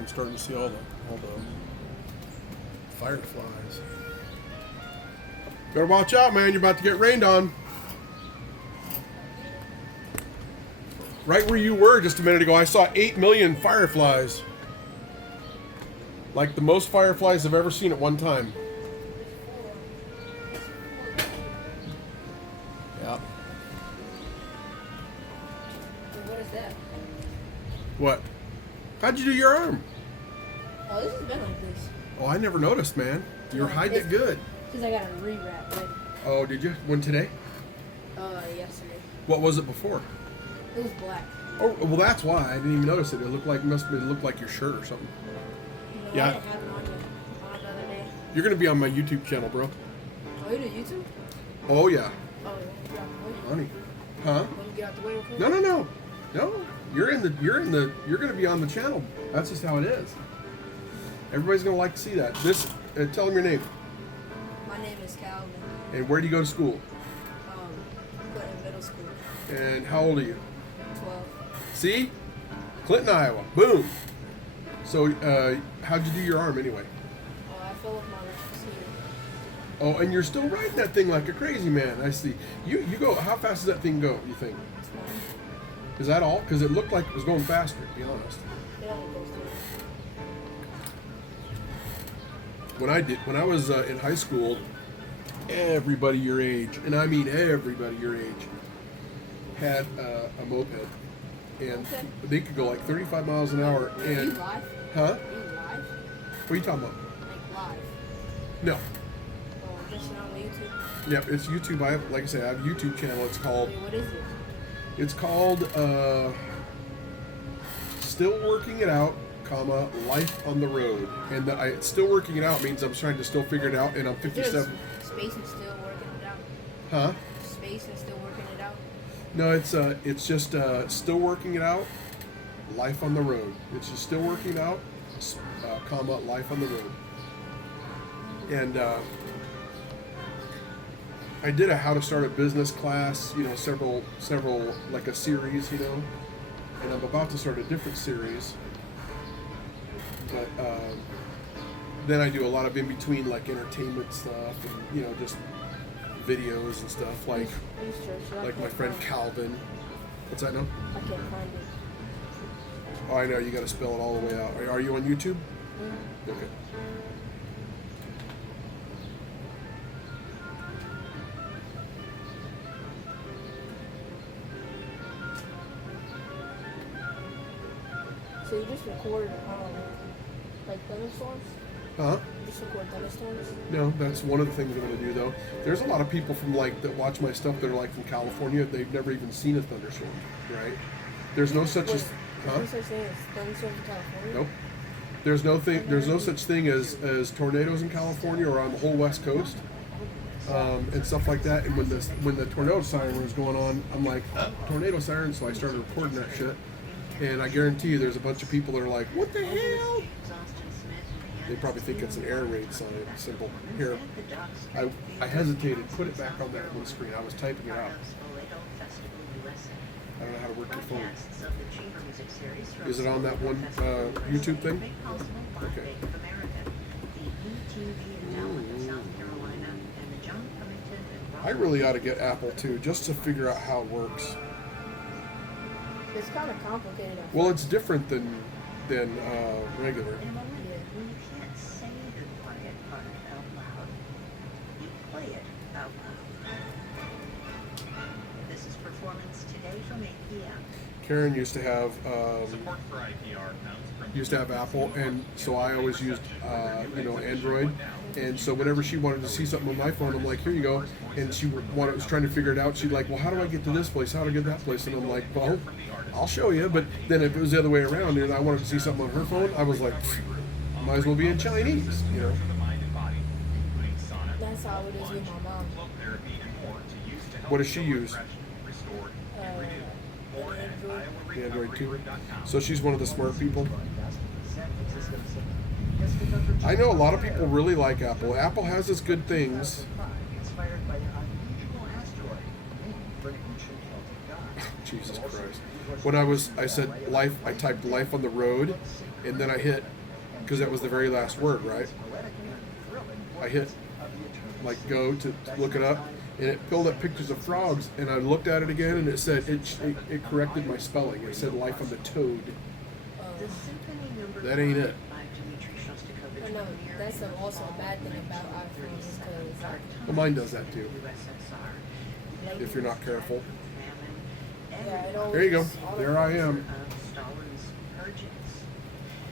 I'm starting to see all the fireflies. Better watch out, man. You're about to get rained on. Right where you were just a minute ago, I saw 8 million fireflies. Like the most fireflies I've ever seen at one time. Yeah. What is that? What? How'd you do your arm? Oh, this has been like this. Oh, I never noticed, man. You're hiding it good. Because I got a rewrap ready. Oh, did you? When today? Yesterday. What was it before? It was black. Oh, well, that's why I didn't even notice it. It looked like looked like your shirt or something. You know, Yeah. I didn't have it on the other day. You're gonna be on my YouTube channel, bro. Oh, you do YouTube? Oh yeah. Oh, you got the way. Honey. Huh? Want me to get out the way real quick? No. You're gonna be on the channel. That's just how it is. Everybody's gonna like to see that. Tell them your name. My name is Calvin. And where do you go to school? Clinton Middle School. And how old are you? 12. See? Clinton, Iowa. Boom. So, how'd you do your arm anyway? I fell off my left scooter. Oh, and you're still riding that thing like a crazy man. I see. You go. How fast does that thing go? You think? It's fine. Is that all? Because it looked like it was going faster. To be honest. It only goes through. When I was in high school, everybody your age, and I mean everybody your age, had a moped, and they could go like 35 miles an hour. Are And you live? huh? Are you live? What are you talking about? Like live? No. Oh, just on YouTube? Yep, it's YouTube. I have, like I say, I have a YouTube channel. It's called. Wait, what is it? It's called Still Working It Out, comma, Life on the Road. And still working it out means I'm trying to still figure it out, and I'm 57. There's space and still working it out. Huh? Space and still working it out. No, it's just still working it out, life on the road. It's just still working it out, comma, life on the road. And I did a how to start a business class, several like a series, and I'm about to start a different series. But then I do a lot of in between, like entertainment stuff, and just videos and stuff, like my friend Calvin. What's that now? I can't find it. Oh, I know, you got to spell it all the way out. Are you on YouTube? Mm-hmm. Okay. So you just record like thunderstorms? Huh? You just record thunderstorms? No, that's one of the things I'm going to do, though. There's a lot of people from that watch my stuff that are like from California. They've never even seen a thunderstorm, right? There's no such as There's no such thing as thunderstorms in California? Nope. There's no such thing as tornadoes in California or on the whole West Coast, and stuff like that. And when the tornado siren was going on, I'm like, tornado siren, so I started recording that shit. And I guarantee you, there's a bunch of people that are like, what the hell? They probably think it's an air raid sign. Simple. Here, I hesitated. Put it back on that one screen. I was typing it out. I don't know how to work your phone. Is it on that one YouTube thing? Okay. I really ought to get Apple too, just to figure out how it works. It's kind of complicated. Well, it's different than regular. Karen used to have Apple, and so I always used Android. And so whenever she wanted to see something on my phone, I'm like, here you go. And she was trying to figure it out. She'd like, well, how do I get to this place? How do I get that place? And I'm like, well, I'll show you. But then if it was the other way around and I wanted to see something on her phone, I was like, might as well be in Chinese, That's how it is with my mom. What does she use? Android. The Android too. So she's one of the smart people. I know a lot of people really like Apple. Apple has its good things. Jesus Christ. When I said life, I typed life on the road, and then I hit, because that was the very last word, right? I hit like go to look it up, and it pulled up pictures of frogs, and I looked at it again, and it said it corrected my spelling. It said life on the toad. That ain't it. I know that's also a bad thing about iPhones because Well, mine does that too. If you're not careful. yeah, it always, There you go. all There of I it- am.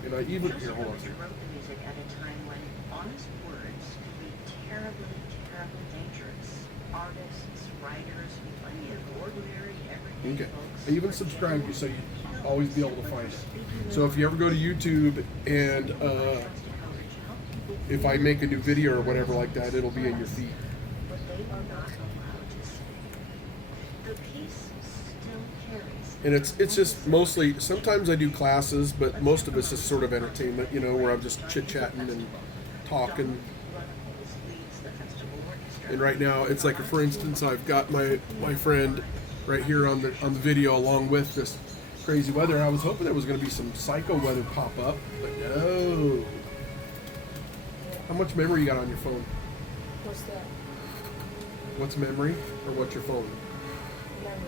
And I even here. Hold on. wrote the music at a time when honest words could be terribly, terribly dangerous. Artists, writers, plenty of ordinary, everyday Okay. folks. I even subscribe you so you always be able to find it. So if you ever go to YouTube and if I make a new video or whatever like that, it'll be in your feed. But they were not allowed to say. The piece still carries. And it's just mostly, sometimes I do classes, but most of it's just sort of entertainment, you know, where I'm just chit-chatting and talking. And right now, it's like, for instance, I've got my friend right here on the video along with this crazy weather. I was hoping there was going to be some psycho weather pop up, but no. How much memory you got on your phone? What's that? What's memory or what's your phone? Memory.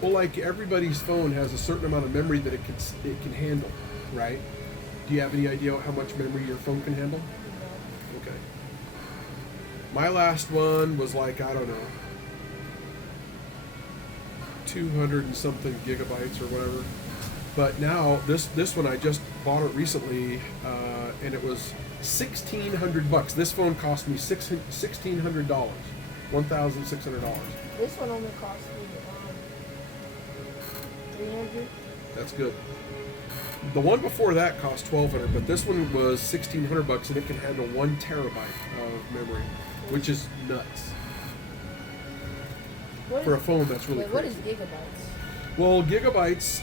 Well, like everybody's phone has a certain amount of memory that it can handle, right? Do you have any idea how much memory your phone can handle? No. Okay. My last one was like, I don't know, 200 and something gigabytes or whatever. But now this one I just bought it recently, and it was $1,600. This phone cost me $1,600, $1,600. This one only cost me 300. That's good. The one before that cost $1,200, but this one was $1,600, and it can handle 1 terabyte of memory, which is nuts What for a is, phone. That's really wait, what is crazy. gigabytes? Well, gigabytes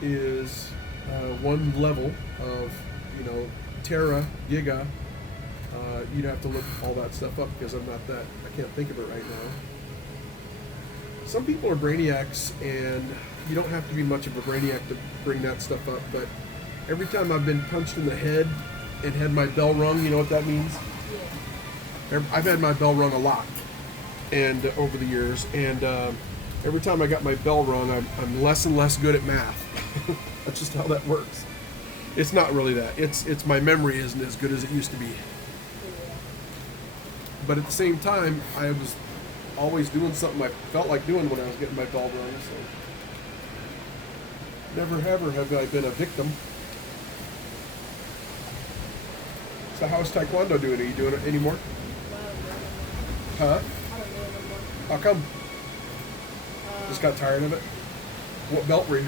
is one level of, you know, tera, giga. You'd have to look all that stuff up because I'm not that, I can't think of it right now. Some people are brainiacs, and you don't have to be much of a brainiac to bring that stuff up, but every time I've been punched in the head and had my bell rung, you know what that means? Yeah. I've had my bell rung a lot, and over the years, and every time I got my bell rung, I'm less and less good at math. That's just how that works. It's not really that. It's my memory isn't as good as it used to be. But at the same time, I was always doing something I felt like doing when I was getting my bell rung. So never ever have I been a victim. So how's Taekwondo doing? Are you doing it anymore? Huh? I don't know anymore. How come? Just got tired of it? What belt were you?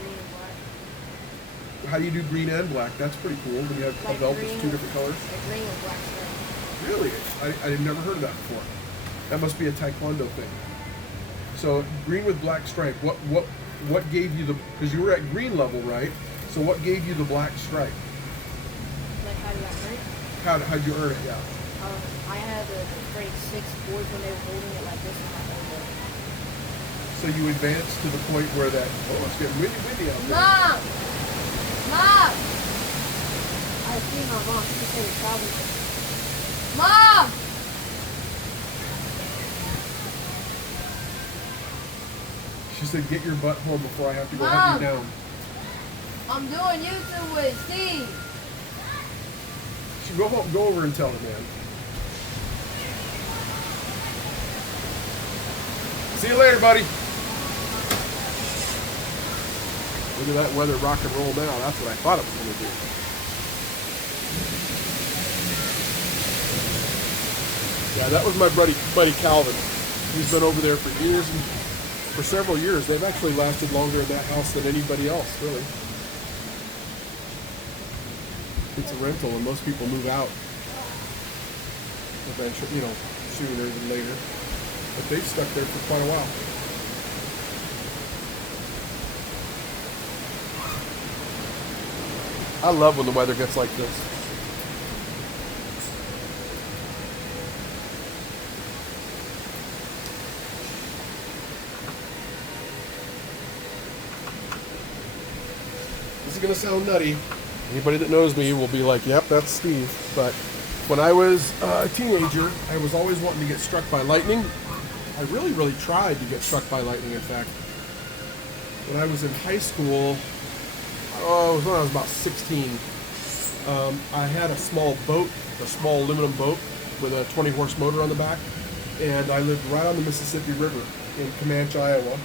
Green and black. How do you do green and black? That's pretty cool when you have a Like belt that's green 2 different colors. Like green with black stripes. Really? I've never heard of that before. That must be a Taekwondo thing. So green with black stripe. What gave you the? Because you were at green level, right? So what gave you the black stripe? Like how did I earn it? How'd you earn it? Yeah. I had the grade 6 boys when they were holding it like this in my elbow. So you advanced to the point where that. Oh, it's getting windy out there. Mom! Mom! I see my mom. She said it's probably. Mom! She said, "Get your butt home before I have to go Mom! hunt you down." I'm doing YouTube with Steve. She go home, go over and tell her, man. See you later, buddy. Look at that weather rock and roll now. That's what I thought it was going to do. Yeah, that was my buddy Calvin. He's been over there for years, and for several years. They've actually lasted longer in that house than anybody else, really. It's a rental, and most people move out eventually, you know, sooner than later. But they've stuck there for quite a while. I love when the weather gets like this. going to sound nutty. Anybody that knows me will be like, yep, that's Steve. But when I was a teenager, I was always wanting to get struck by lightning. I really, really tried to get struck by lightning, in fact. When I was in high school, it was when I was about 16, I had a small boat, a small aluminum boat with a 20-horse motor on the back, and I lived right on the Mississippi River in Comanche, Iowa.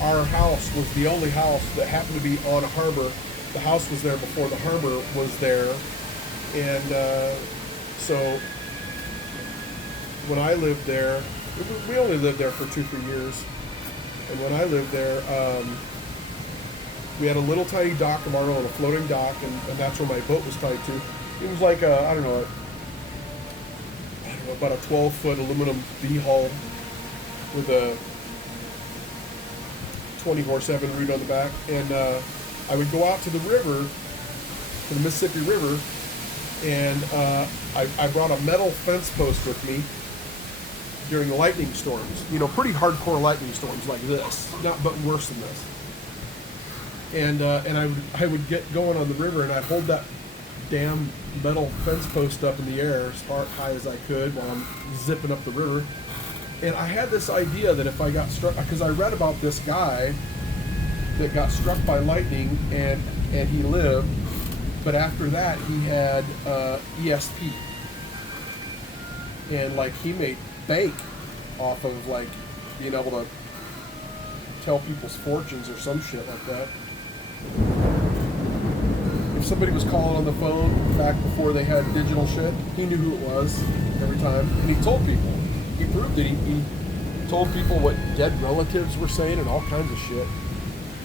Our house was the only house that happened to be on a harbor. The house was there before the harbor was there, and so when I lived there, we only lived there for 2-3 years, and when I lived there, we had a little tiny dock of our own, a floating dock, and that's where my boat was tied to. It was like I don't know, about a 12-foot aluminum V-hull with a 20-horse Evan-Root on the back, and I would go out to the river, to the Mississippi River, and I brought a metal fence post with me during the lightning storms. You know, pretty hardcore lightning storms like this, but worse than this. And I would get going on the river, and I'd hold that damn metal fence post up in the air as far high as I could while I'm zipping up the river. And I had this idea that if I got struck, because I read about this guy that got struck by lightning and he lived, but after that he had ESP, and like he made bank off of like being able to tell people's fortunes or some shit like that. If somebody was calling on the phone back before they had digital shit, he knew who it was every time, and he told people. He proved it. He told people what dead relatives were saying and all kinds of shit,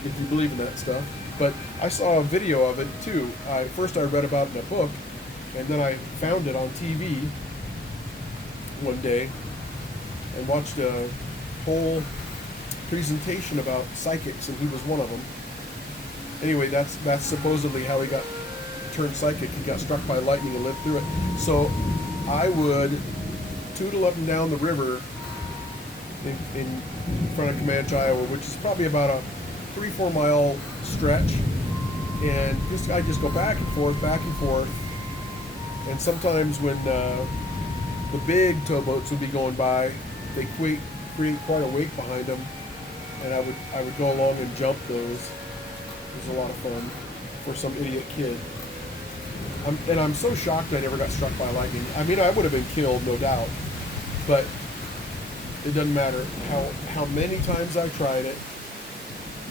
if you believe in that stuff. But I saw a video of it too. First I read about it in a book, and then I found it on TV one day and watched a whole presentation about psychics, and he was one of them. Anyway, that's supposedly how he got turned psychic. He got struck by lightning and lived through it. So I would tootle up and down the river in front of Comanche, Iowa, which is probably about a 3-4 mile stretch, and I just go back and forth, and sometimes when the big towboats would be going by, they create quite a wake behind them, and I would go along and jump those. It was a lot of fun for some idiot kid. I'm so shocked I never got struck by lightning. I mean, I would have been killed, no doubt, but it doesn't matter how many times I tried it.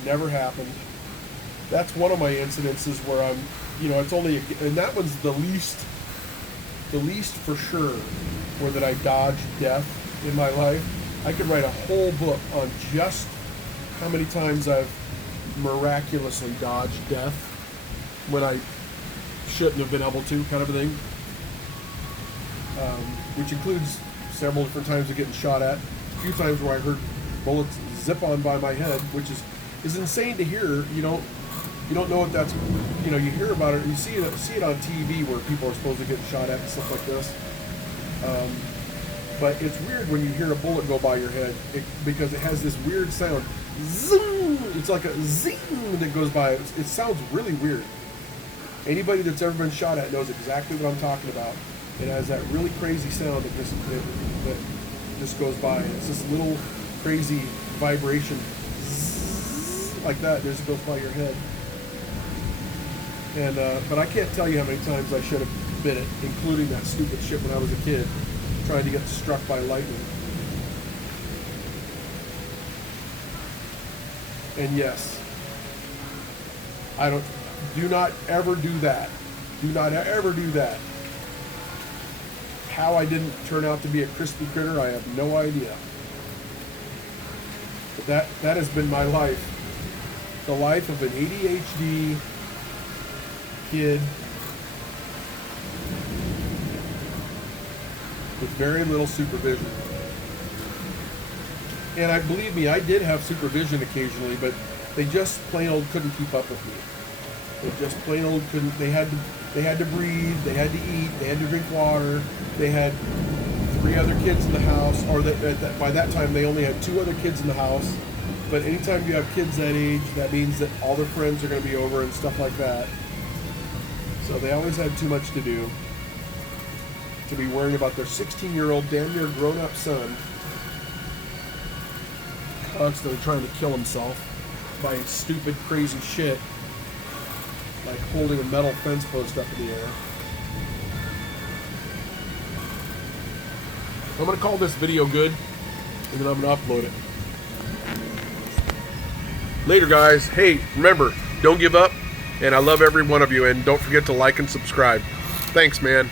Never happened. That's one of my incidences where it's only, and that one's the least for sure, where that I dodged death in my life. I could write a whole book on just how many times I've miraculously dodged death when I shouldn't have been able to, kind of a thing. Which includes several different times of getting shot at, a few times where I heard bullets zip on by my head, which is insane to hear. You don't know if that's, you hear about it, you see it on TV where people are supposed to get shot at and stuff like this. But it's weird when you hear a bullet go by your head, because it has this weird sound. Zoom! It's like a zing that goes by. It sounds really weird. Anybody that's ever been shot at knows exactly what I'm talking about. It has that really crazy sound that just goes by. It's this little crazy vibration, like that, just goes by your head. And but I can't tell you how many times I should have been it, including that stupid shit when I was a kid, trying to get struck by lightning. And yes, do not ever do that. Do not ever do that. How I didn't turn out to be a crispy critter, I have no idea. But that has been my life. The life of an ADHD kid with very little supervision. And believe me, I did have supervision occasionally, but they just plain old couldn't keep up with me. They just plain old couldn't. They had to breathe, they had to eat, they had to drink water. They had 3 other kids in the house, or by that time they only had 2 other kids in the house, But anytime you have kids that age, that means that all their friends are going to be over and stuff like that. So they always have too much to do to be worrying about their 16-year-old, damn near grown-up son constantly trying to kill himself by stupid, crazy shit, like holding a metal fence post up in the air. I'm going to call this video good, and then I'm going to upload it. Later, guys. Hey, remember, don't give up, and I love every one of you, and don't forget to like and subscribe. Thanks, man.